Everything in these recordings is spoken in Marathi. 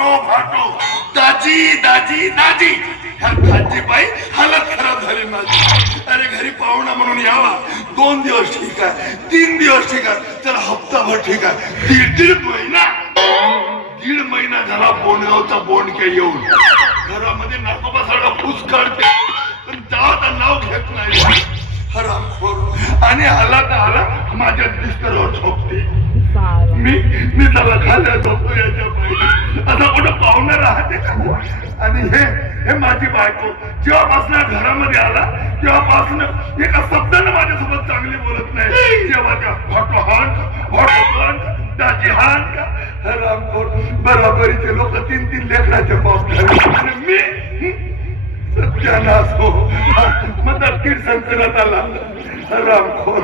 फाटो फाटो. दाजी दाजी दाजी. ह्या दाजी बाई हालत खराब झाली माझी. अरे घरी पाहुणा म्हणून यावा. दोन दिवस ठीक आहे. तीन दिवस ठीक आहे. तर हप्ताभर ठीक आहे. दीड दीड महिना. दीड महिना झाला बोंडगावचा बोंडके येऊन. घरामध्ये नाकोबा सगळा फुस काढते. पण जावाचं नाव घेत नाही. हरामखोर. आणि आला तर आला माझ्या बिस्तरावर ठोकते. मी मी त्याला खाल्ल्या जातो याच्या आता कुठं पाहुणं राहते आणि हे हे माझी बायको जेव्हापासून घरामध्ये आला तेव्हापासून एका शब्दानं माझ्यासोबत चांगली बोलत नाही. जेव्हा त्या हॉटो हॉट हॉटो हॉट दाजी हान का रामखोर लोक तीन तीन लेखनाचे पाऊस आणि मी सत्यानाश हो. मग कीड संकटात आला. रामखोर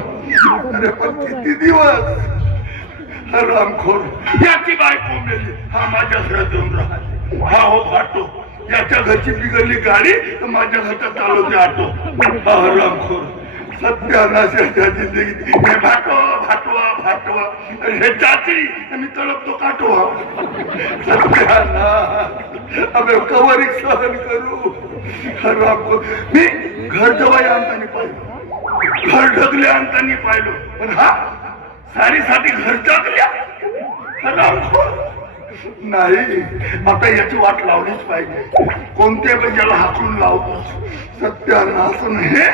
अरे पण किती दिवस? रामखोर याची बायको मेली. हा माझ्या घरात येऊन राहते हा हो फाटो याच्या घरची बिघडली गाडी तर माझ्या घरचा चालवते ऑटो. हा रामखोर सत्यानाशाच्या जिंदगीत. हे भाटवा फाटवा भाटवा. आणि हे चाची मी तळपतो काटवा. सत्यानाश अबे कवरिक सहन करू. हा रामखोर मी घर जवळ आणताना पाहिलं. घर ढकले आणताना पाहिलं. पण हा साडीसाठी घर टाकल्या. नाही आता याची वाट लावलीच पाहिजे. कोणत्या वेळेला हाकून लावतो सत्यानासन हे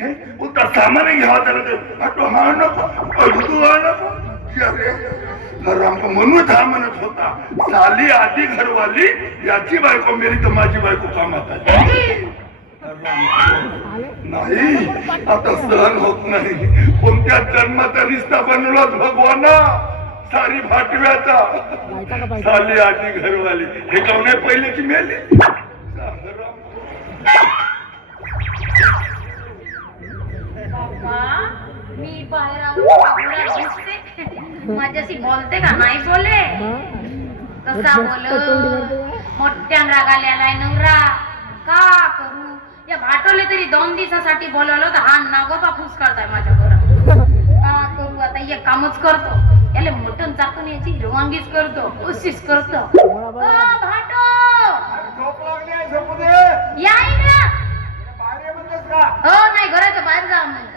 हे कोणता सामान घ्यावा त्याला ते हा नको हा नको. अरे म्हणून हा म्हणत होता साली आधी घरवाली याची बायको मेली तर माझी बायको कामात आली. नाही आता सहन होत नाही. कोणत्या जन्माचा रिश्ता बनवलाच भगवाना? सारी भाटव्याचा झाली आधी घरवाली. हे कवने पहिले की मेली? मी बाहेर आलो माझ्याशी बोलते का? नाही बोले कसा बोल? मोठ्या रागाले नवरा. का करू? या भाटवले तरी दोन दिवसासाठी बोलवलं तर हा नागोबा फुस करताय माझ्या घरात का करू आता हे कामच करतो. याले मटण चाकून याची रवानगीच करतो कोशिश करतो. भाटो! झोप लागली आहे झोपू दे. याय ना! बाहेर ये म्हणतेस का हो नाही घराच्या बाहेर जा म्हणतो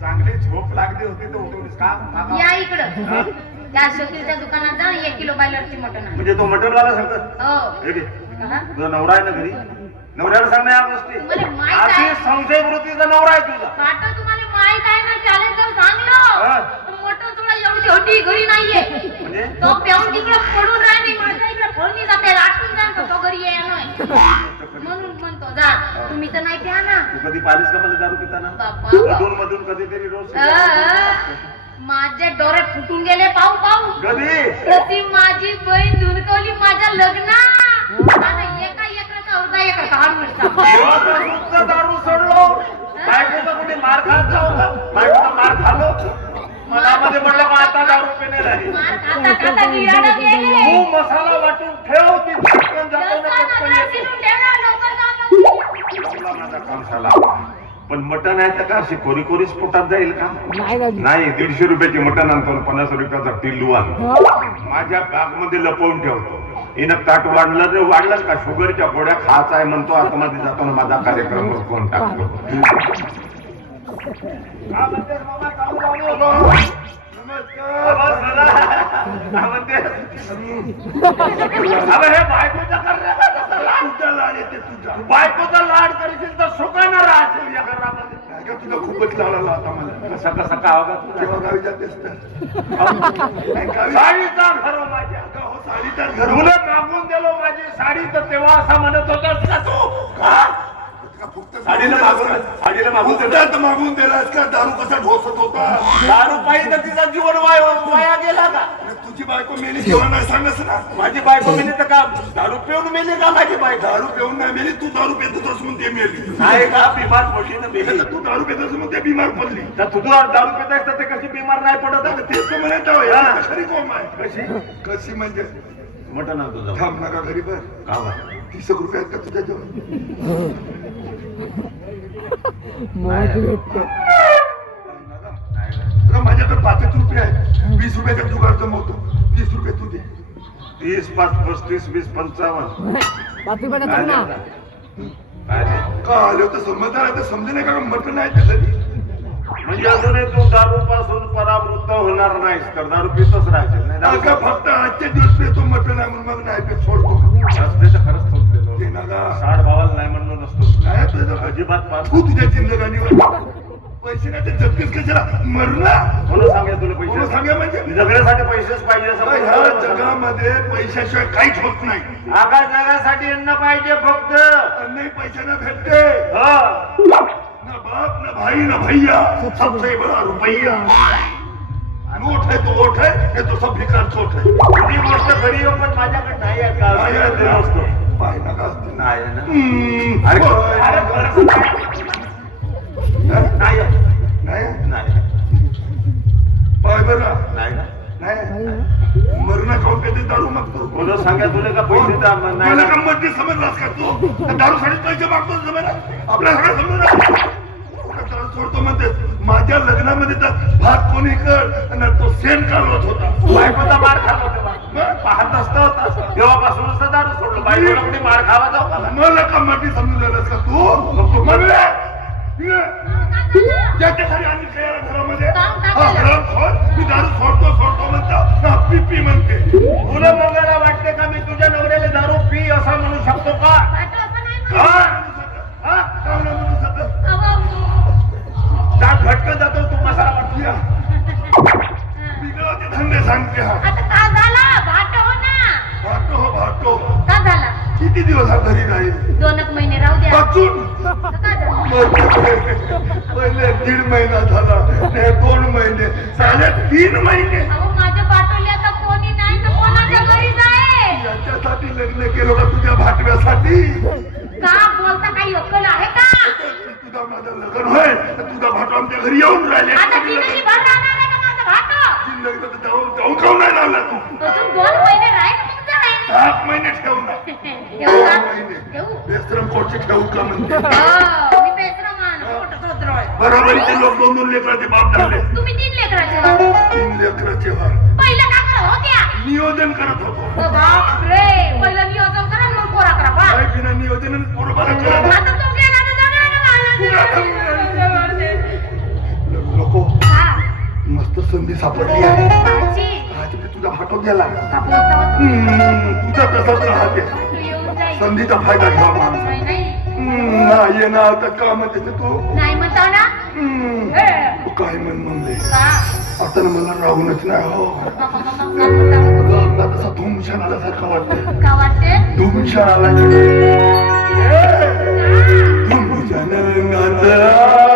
चांगली झोप लागली होती तर का? काका? या इकडं. त्या शकीलच्या दुकानात जा एक किलो बायलरची मटण. म्हणजे तो मटणवाला सांगत? हो. हे? तुझा नवरा आहे ना घरी? नवऱ्याला सांग या गोष्टी. मला माहीत आहे. आधी संशय वृत्तीचा नवरा आहे तुझा. पाटो तुम्हाला माहीत आहे ना चॅलेंजर चांगलं. तर मटण तुला एवढी हड्डी घरी नाहीये. म्हणजे? तो पेऊन तिकडे पडून राहिली माझ्या इकडे फोडणी जाते. आठवून जातो तो घरी ये नाही. म्हणून म्हणतो जा तुम्ही तर नाही प्या ना. तू कधी पाहिलीस का मला दारू पिताना? बाप्पा. मधून मधून कधीतरी रोज अ, अ, माझे डोळे फुटून गेले पाहू पाहू. कधी? माझी बहीण धुरकवली माझ्या लग्नात. एका एकराचा एकर दारू सोडलो. बायकोचा कुठे मार खात जाऊ? का बायकोचा मार खालो. मनामध्ये म्हटलं आता दारू पिणे नाही मार खाता खाता गिराडं गेले. तू मसाला वाटून ठेव ती पटकन जातो ना पटकन येते माझा पण मटण आहे तर का अशी कोरी कोरीच पोटात जाईल का? नाही दीडशे रुपयाची मटण आणतो आणि पन्नास रुपयाचा टिल्लू आणतो. माझ्या बॅगमध्ये लपवून ठेवतो. हिनं ताट वाढलं तर वाढलं का? शुगरच्या गोळ्या खायचा आहे म्हणतो आतमध्ये जातो ना माझा कार्यक्रम कोण टाकतो. बायकोचा लाड करशील तर सुखानं राहशील या घरामध्ये. का तुला खूपच लाड आला आता मला? कसा कसा का अवघात जेव्हा गावी जातेस तर? नाही, गावी साडीचा घर माझ्या. का हो साडी तर घर तुला मागून दिलो माझी साडी तर तेव्हा असा म्हणत होतास का तू? का? फक्त साडीला मागून साडीला मागून दिलं फुकटात मागून दिलास का? दारू कसा ढोसत होता? दारू पाहिजे तर तिचा जीवन वाय वाया गेला का? तुझी बायको मेली जेव्हा नाही सांगस ना. माझी बायको मेली तर का दारू पिऊन मेली का माझी बायको? दारू पिऊन नाही मेली तू दारू पित होतास म्हणून ते मेली. नाही का बिमार पडली ना मेली. तर तू दारू पित होतास म्हणून ते बिमार पडली. तर तू जर दारू पितायस तर ते कशी बिमार नाही पडत? आता तेच तर म्हणत आहोत, हा. याची खरी कोम आहे? कशी? कशी म्हणजे? मटण आणतो जाऊ. थांब नका घरी बर का बरं? तीस एक रुपयात का तुझ्या जवळ? अरे माझ्याकडे पाचच रुपये आहेत. वीस रुपयाचा जुगाड जमवतो. तीस रुपये तू दे. तीस पाच पस्तीस वीस पंचावन्न. पाच रुपयाचा काय चकना झालं? काय झालं? का आलो तर समजणार आहे समजे नाही का? मटण आहे त्यासाठी म्हणजे अजूनही तू दारू पासून परावृत्त होणार नाहीस तर दारू पितच राहायचं नाही दारू अगं फक्त आजचे दिवस पेतो मटण आहे म्हणून मग नाही पे सोडतो तर खरंच ते सोडलेलो नका साठ भावाला नाही म्हणलो नसतो. नाही अजिबात पाच तू तुझ्या जिंदगानीवर पैसे नाही ते जगतेस कशाला मरना म्हणून सांगा तुला पैसे सांगा म्हणजे जगण्यासाठी पैसेच पाहिजे असं ह्या म्हणलं. जगामध्ये पैशाशिवाय काहीच होत नाही आका जगासाठी अन्न पाहिजे फक्त अन्नही पैशाने भेटते हा. ना बाप ना भाई ना भैया सबसे बड़ा रुपया नोट है तो वोट है ये तो सब भिकार चोट है ही गोष्ट खरी आहे, पण माझ्याकडे नाही आहे का नाही असं ते नसतो. पाय नका असते. नाही आहे ना हम्म. अरे अरे नाही. नाही आहे. नाही नाही पाय बरं नाही ना. नाही मरण खाऊन कधी दारू मागतो बोलो सांगा तुला का पैसे द्या, मग नाही मला ना. का मध्ये समजलास का तू दारू साठी पैसे मागतो जमेला आपल्या सगळं समजलं सोडतो म्हणते माझ्या लग्नामध्ये तर भात कोणी कर आणि तो सेन काढत होता बायकोचा मार खात होते. पाहत असता होता तेव्हापासूनच तर दारू सोडलं बायकोला कुठे मार खावा जाऊ मला का माती समजून झालास का तू म्हणले घरामध्ये? पहिले दीड महिना झाला दोन महिने साडे तीन महिने. याच्यासाठी लग्न केलं का तुझ्या भाटव्यासाठी? तुझा माझं लग्न होय तुझा भाटो आमच्या घरी येऊन राहिले. जाऊन जाऊन खाऊन नाही तू? सात महिने ठेवू ना ठेवू का? ठेवू. बेस्त्रम कोटचे ठेवू का म्हणते हो, मी बेसरमान मोठं सोदरोळ. बरोबर ते लोक दोन दोन लेकराचे बाप झाले. तुम्ही तीन लेकराचे बाप. तीन लेकराचे पहिलं का करत होत्या? नियोजन करत होतो. ओ बाप रे पहिलं नियोजन करा मग पोरा करा बा. काय बिना नियोजन बरोबर करत आता तुमच्या नातं जगणार नको. हा. मस्त संधी सापडली आहे. आज तुझा भाटो गेला. कापलं होतं हम्म, तुझा तसाच राहते. तू येऊन जाईल. संधीचा फायदा घ्यावा माणूस नाही नाही. नाही ये ना आता का म्हणते ते नाही म्हणता ना. तू काय म्हण म्हणले आता ना मला राहूनच नाही हो. असा धुमशान आल्यासारखं वाटतं का वाटते धुमशान आला धुमशान अंगात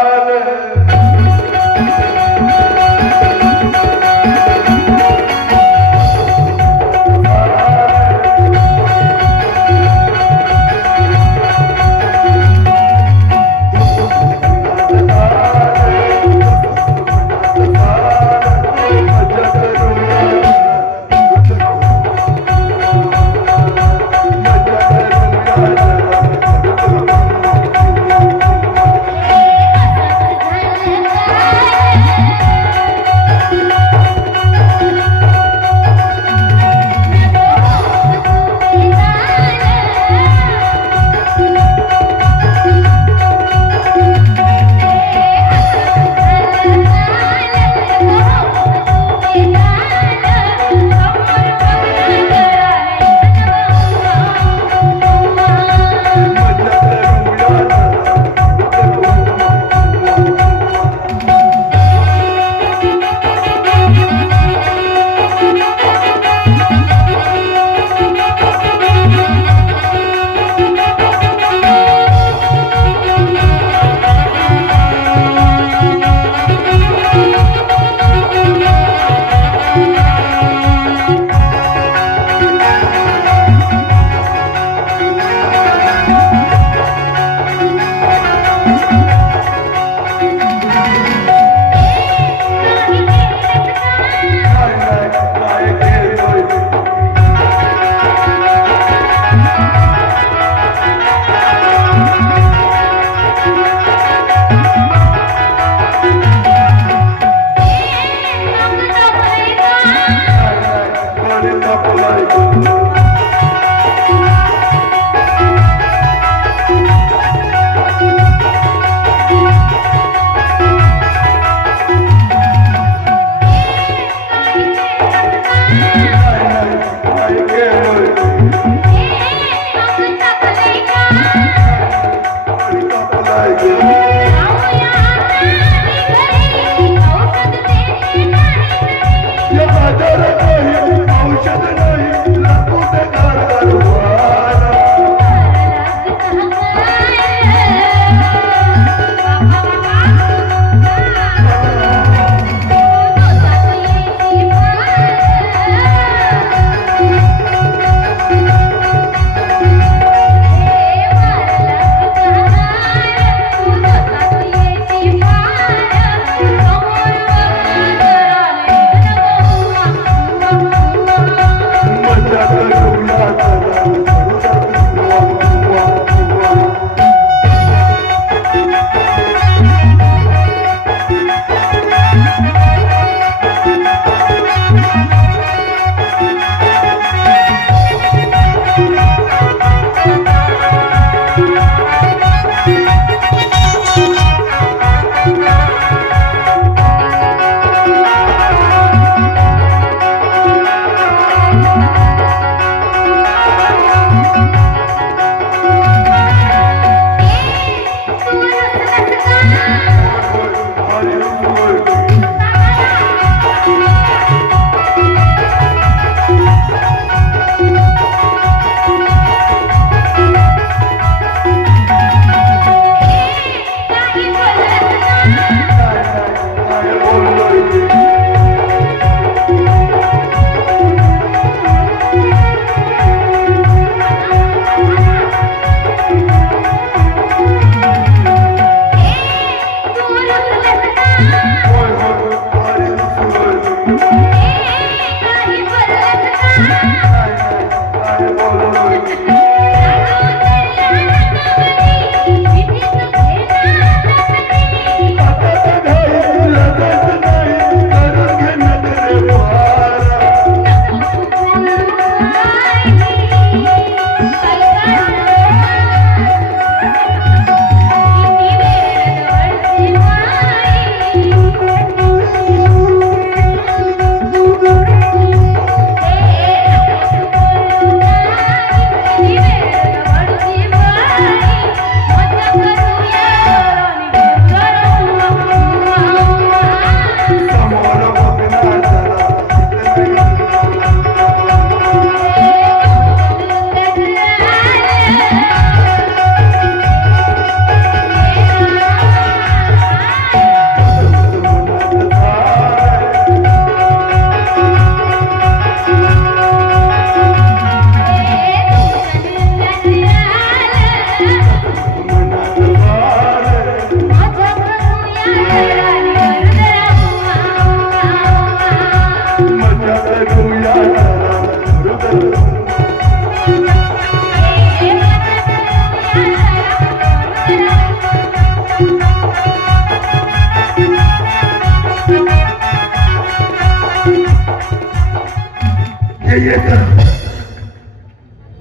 ये ये कर.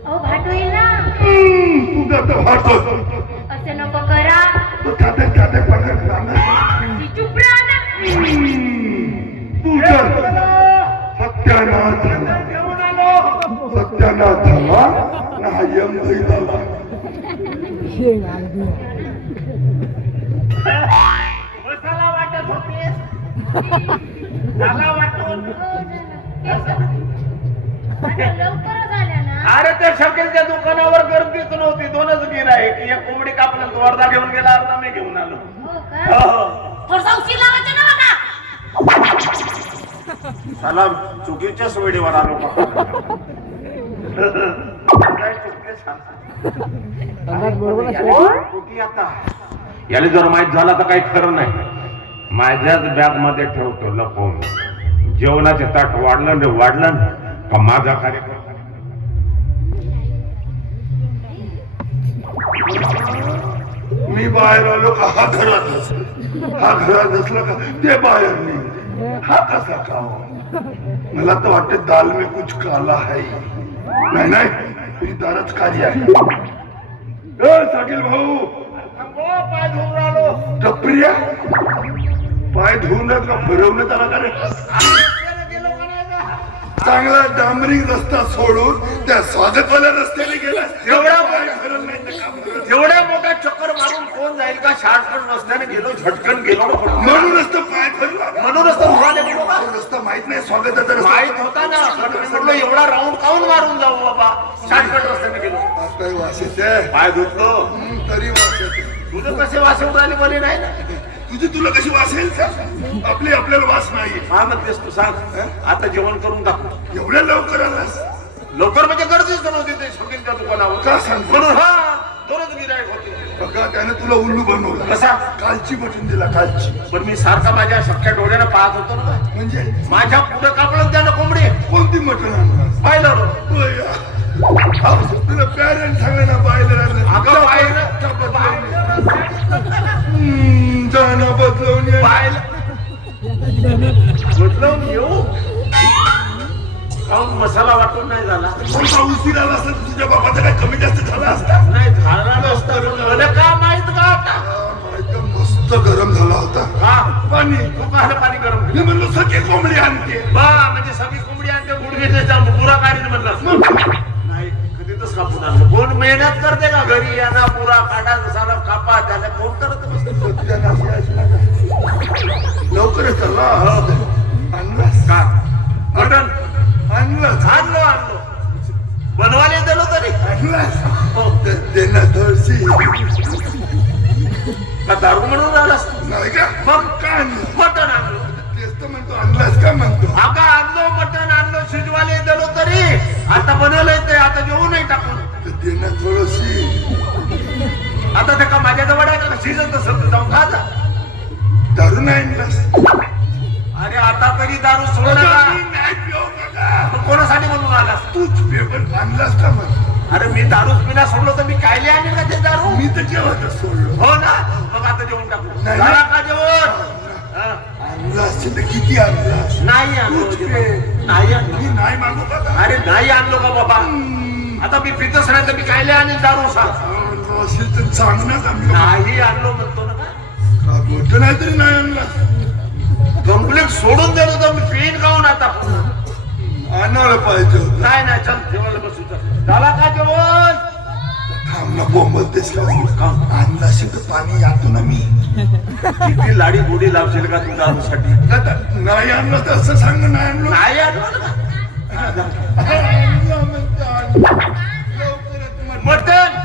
अहो भाट होईल ना हम्म, तुझा तर वाटतोच. असे नको करा तो काटे काटे पकड जाणार. ती चुप राहा ना हम्म, तू तर सत्यानाश झाला सत्यानाश झाला ना यम झाला बसायला वाटत होते झाला वाटून अरे त्या शकेलच्या दुकानावर गर्दीच नव्हती. दोनच गिर आहे. की एक कोंबडी कापलं तो अर्धा घेऊन गेला अर्धा मी घेऊन आलो. हो का? हो. त्याला चुकीच्याच वेळेवर आलो. चुकी आता. याला जर माहीत झाला तर काही खरं नाही. माझ्याच बॅगमध्ये ठेवतो लपवून. जेवणाचे ताट वाढलं ना वाढलं ना का माझा कार्यक्रम मी बाहेर आलो का हा घरात हा घरात असला का? ते बाहेर नाही. हा कसा खावा हो? मला तर वाटतं दाल में कुछ काला है. नाही नाही. तुझी दारच काली आहे. ए, भाऊ. पाय धुवून आलो टपऱ्या पाय धुवून का फिरवलं त्याला का रे? चांगला डांबरिंग रस्ता सोडून त्या स्वागतवाल्या रस्त्याने गेला. एवढा? एवढ्या मोठा चक्कर मारून कोण जाईल का? शॉर्टकट रस्त्याने गेलो झटकन गेलो. म्हणूनच तर पाय फिरला म्हणूनच तर तो रस्ता माहीत नाही स्वागताचा रस्ता माहीत होता ना. पण मी म्हटलं एवढा राऊंड काऊन मारून जाऊ बाबा? शॉर्टकट रस्त्याने गेलो. काही वास येते पाय धुतलो तरी वास येते तुझं कसे वासे उडाले बोले नाही ना? तुझी तुला कशी वास येईल का आपली आपल्याला वास नाही हा म्हणतेस तू सांग आता जेवण करून टाकू एवढ्या लवकर आलास? लवकर म्हणजे गर्दीच नव्हती ते शॉपिंगच्या दुकानावर. का सांगतो? म्हणून हा दोनच गिरायक होते. बघा त्याने तुला उल्लू बनवलं. कसा? कालची मटून दिला कालची. पण मी सारखा माझ्या सख्या डोळ्यानं पाहत होतो ना. म्हणजे? माझ्या पुढे कापलं त्यानं कोंबडी. कोणती मटण पाहिलं ना. तुला पॅरेंट सांगा ना आणलं अगं पाहिलं हम्म, जाणं बदलवून बदलवून येऊ काहून मसाला वाटून नाही झाला. कोणता उशीर आला असता तुझ्या बाबाचा? काय कमी जास्त झाला असता? नाही झाला नसता का माहीत का आता? हा, मस्त गरम झाला होता. हा. पाणी. तू काहलं पाणी गरम. मी म्हणलो सगळी कोंबडी आणते. बा म्हणजे सगळी कोंबडी आणते गुडघेच्या बुरा काढीन म्हणलं. नाही कधीच कापून आणलं. कोण मेहनत करते का घरी? यांना पुरा काढा त्याला कोण करत. लवकरच चला. आणलास का मटण? आणलास आणलो आणलो. बनवायला दिलो तरी. हो. तर देणं थोडशी का दारू म्हणून आलास नाही का? मग? काय आणलं? मटण आणलो. तेच तर म्हणतो आणलास का म्हणतो? आका आणलो मटण आणलो शिजवाले दिलो तरी. आता बनवलंय ते आता जेवू नाही टाकून. देणं थोडशी आता ते का माझ्या जवळ आहे का? शिजत असेल जाऊन खा जा. दारू नाही अरे आता तरी दारू सोड अगं, नका मी नाही पिऊ नका. मग कोणासाठी म्हणून आलास? तूच पेपर आणलास का म्हणतो अरे मी दारू पिना सोडलो तर मी कायले आणीन का ते दारू? मी तर जेव्हा सोडलो. हो ना? मग आता जेवण टाकू. झाला का जेवण? हा. आणलास किती आणलास? नाही आणलो जेवण. नाही आणलो. नाही मागू? अरे नाही आणलो का बाबा. आता मी पितच नाही तर मी कायले आणीन दारू सांग अहो, असेल तर का मी नाही आणलो म्हणतो ना. का गोष्ट नाही तरी नाही आणलास कंप्लीट सोडून दिलो तर मी पिन खाऊन आता. आणायला पाहिजे होतं. नाही नाही चल जेवायला बसू चल. झाला का जेवण? थांब ना बोंबलतेस का आणला असेल तर पाणी यातो ना मी. किती लाडी गोडी लावशील का तू दारूसाठी आता नाही आणलं तर असं सांग नाही आणलं नाही आणलं ना. आणलं आणलं. मटन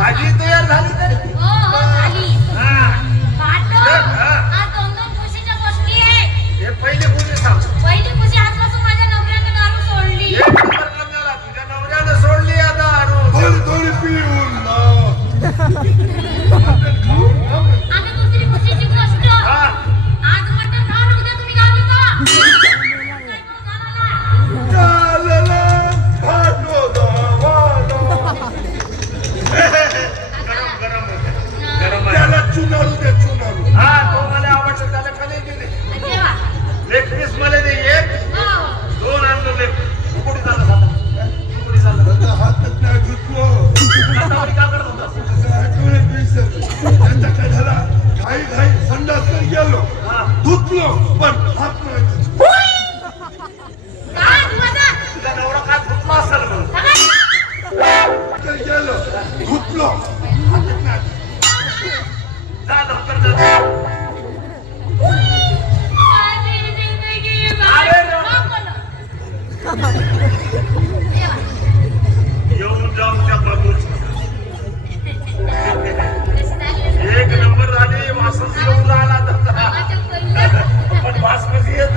भाजी तयार झाली तरी हो हो झाली हा. पाटो हा. दोन दोन खुशीच्या गोष्टी आहे हे पहिले कुठे सांग पहिली खुशी आजपासून माझ्या नवऱ्याने दारू सोडली एक नंबर काम झाला. तुझ्या नवऱ्यानं सोडली आता दारू. थोडी थोडी पिऊन चुनारू दे चुनारू हा तो मला आवडतं त्याला कधी झाली येऊन राहिला पण वास कशी येत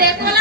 te